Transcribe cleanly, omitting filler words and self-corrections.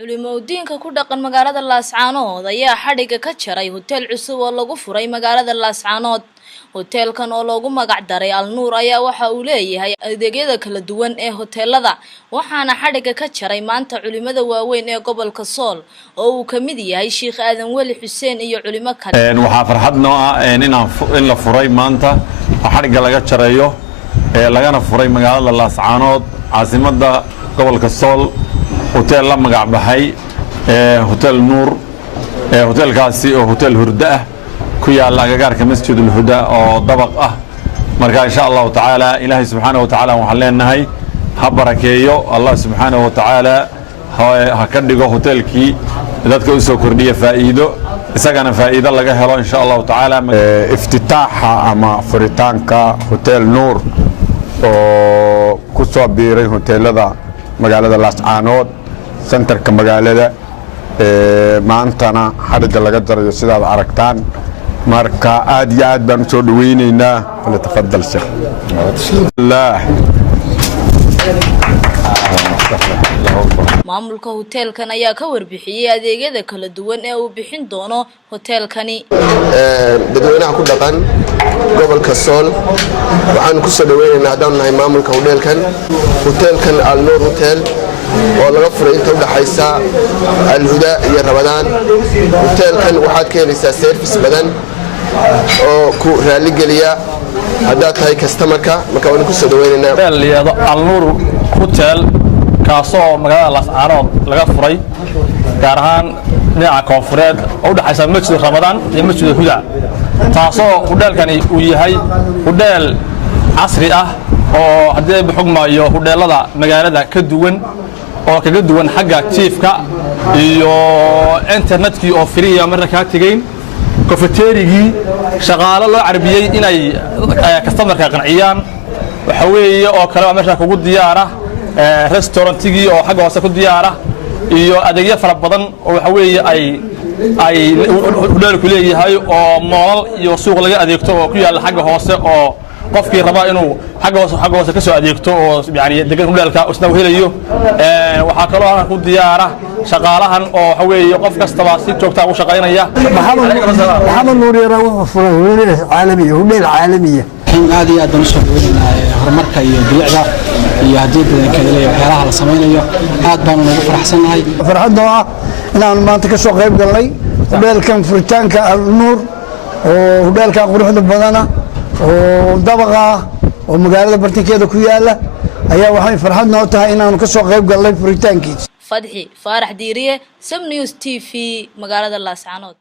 culimooyinka ku dhaqan magaalada Laascaanood ayaa xadhiga ka jaray hotel cusub oo lagu furay magaalada Laascaanood. Hotelkan oo loogu magac daray Al Nuur ayaa waxa uu leeyahay adeegyada kala duwan ee hoteelada, waxaana xadhiga ka jaray maanta culimada waaweyn ee gobolka Sool oo uu kamid yahay Sheekh Aadan Weli Xuseen iyo culimo kale. Waxa farxad noo ah in la furay maanta xadhiga laga jarayo lagana furay magaalada Laascaanood caasimada gobolka Sool hotel la magac baxay hotel Nuur hotel kaasi oo hotel hurda ah ku yaala agagaarka masjidul huda oo dabaq ah marka insha Allah taala ilaahay subhanahu wa taala waxaan leenahay ha barakeeyo Allah subhanahu wa taala ha ka dhigo hotelkii dadka u soo kordhiya faa'iido isagana faa'iido laga helo insha Allah taala iftitaaxa ama furitaanka hotel Nuur oo ku soo biiray hoteelada magaalada Laascaanood centerka magaalada maantana xadhiga laga jarayo sidaad aragtaan marka aad iyo aad baan soo dhaweynaynaa wala tafadal sheekh bismillah maamulka hotelkan ayaa ka warbixiyay adeegyada kala duwan ee uu bixin doono hotelkani dadweynaha ku dhaqan gobolka Sool waxaan ku soo dhaweynaynaa hadaan nahay maamulka hotelkan Al Nuur hotel oo laga furay inta u dhaxaysa Al Huda iyo Ramadaan hotelkan waxaad ka helaysaa service badan oo ku raali geliya hadaa tahay customerka marka waan ku soo dhaweynaynaa hotel Al Nuur hotel kaasoo magaalada Laascaanood laga furay gaar ahaan dhinaca koonfureed oo u dhaxaysa masjid Ramadaan iyo masjid Huda taasoo hotelkani uu yahay hotel casri ah oo hadii xugmaayo hoteelada magaalada ka duwan oo kaga duwan xagga chiefka iyo internetkii oo free ah marka ka tagayn cafeteria shaqaale loo carbiyay inay customerka qanciyaan waxa weeye oo kale meesha kugu diyaara restaurantigi oo xagga hoose ku diyaara iyo adeegyo fara badan oo waxa weeye ay hotelku leeyahay oo mool iyo suuq laga adeegto oo ku yaala xagga hoose oo qofkii raba inuu xagga hoose ka soo adeegto oo yaani degan hotelka isna helayo waxa kale oo ku diyaara shaqaalahan oo waxa weeye qof kasta si joogta u shaqeynaya maxamed nuur yara wuxuu furay hotel caalamiya aad iyo aad baan soo dhaweynahay horumarka iyo bilicda iyo hadiyada kale ee waxyaalaha la sameeyo aad baan ugu faraxsanahay farxadda ah inaan maanta ka soo qayb galnay hotelkan furitaanka Al Nuur oo hotelka quruxda badana oo dabaqa oo magaalada bartankeeda ku yaala ayaa waxay farxad noo tahay inaan ka soo qayb galnay furitaankiisa Fadhi Faarax Diiriye Sam News TV magaalada Laascaanood.